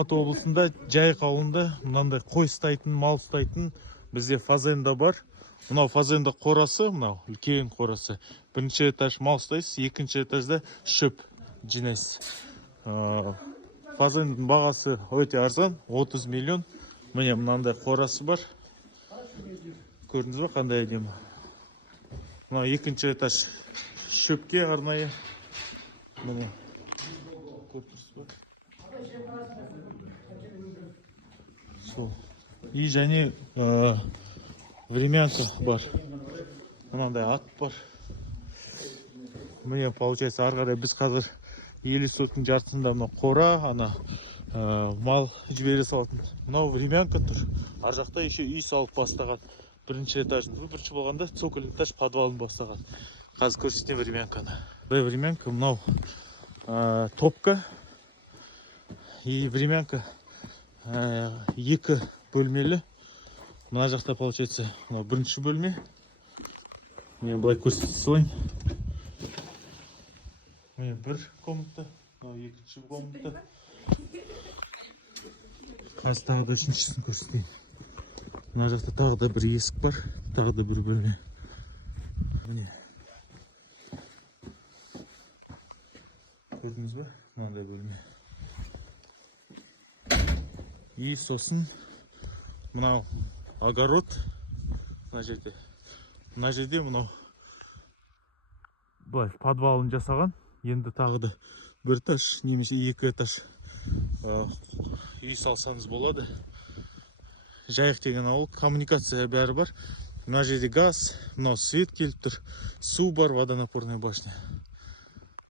Алматы облысында Жайық ауылында мынандай қой ұстайтын, мал ұстайтын бізде фазенда бар. Мынау фазенда қорасы, мынау үлкен қорасы. Бірінші этаж мал ұстайсыз, екінші этажда шөп жинайсыз. Фазенданың бағасы өте арзан, 30 миллион. Міне мынандай қорасы бар. Көрдіңіз бе қандай әдемі? Мынау екінші этаж шөпке арнайы. Міне көрдіңіз бе? И және времянка бар. Мынандай ат бар. Міне получается ары қарай біз қазір 50 соттың жартысында мына қора, ана мал жібере салатын. Мынау времянка тұр. Ар жақта еще үй салып бастаған. Бірінші этажын. Бірінші болғанда цокольный этаж подвалын бастаған. Қазір көрсетем времянканы. Времянка мынау топка. И времянка екі бөлмелі. Мына жақта получается бірінші бөлме. Мен былай көрсете салайын. Мен бір комната, екінші комната. Қазір тағы да үшіншісін көрсетейін. Мына жақта тағы да бір есік бар, тағы да бір бөлме. Міне. Көрдіңіз бе? Мынандай бөлме. И сосын мынау огород. Мына жерде мынау былай подвалын жасаған. Енді тағы да бір этаж, немесе екі этаж үй салсаңыз болады. Жайық деген ауыл, коммуникация бәрі бар. Мына жерде газ, мынау свет келіп тұр, су бар, водонапорная башня.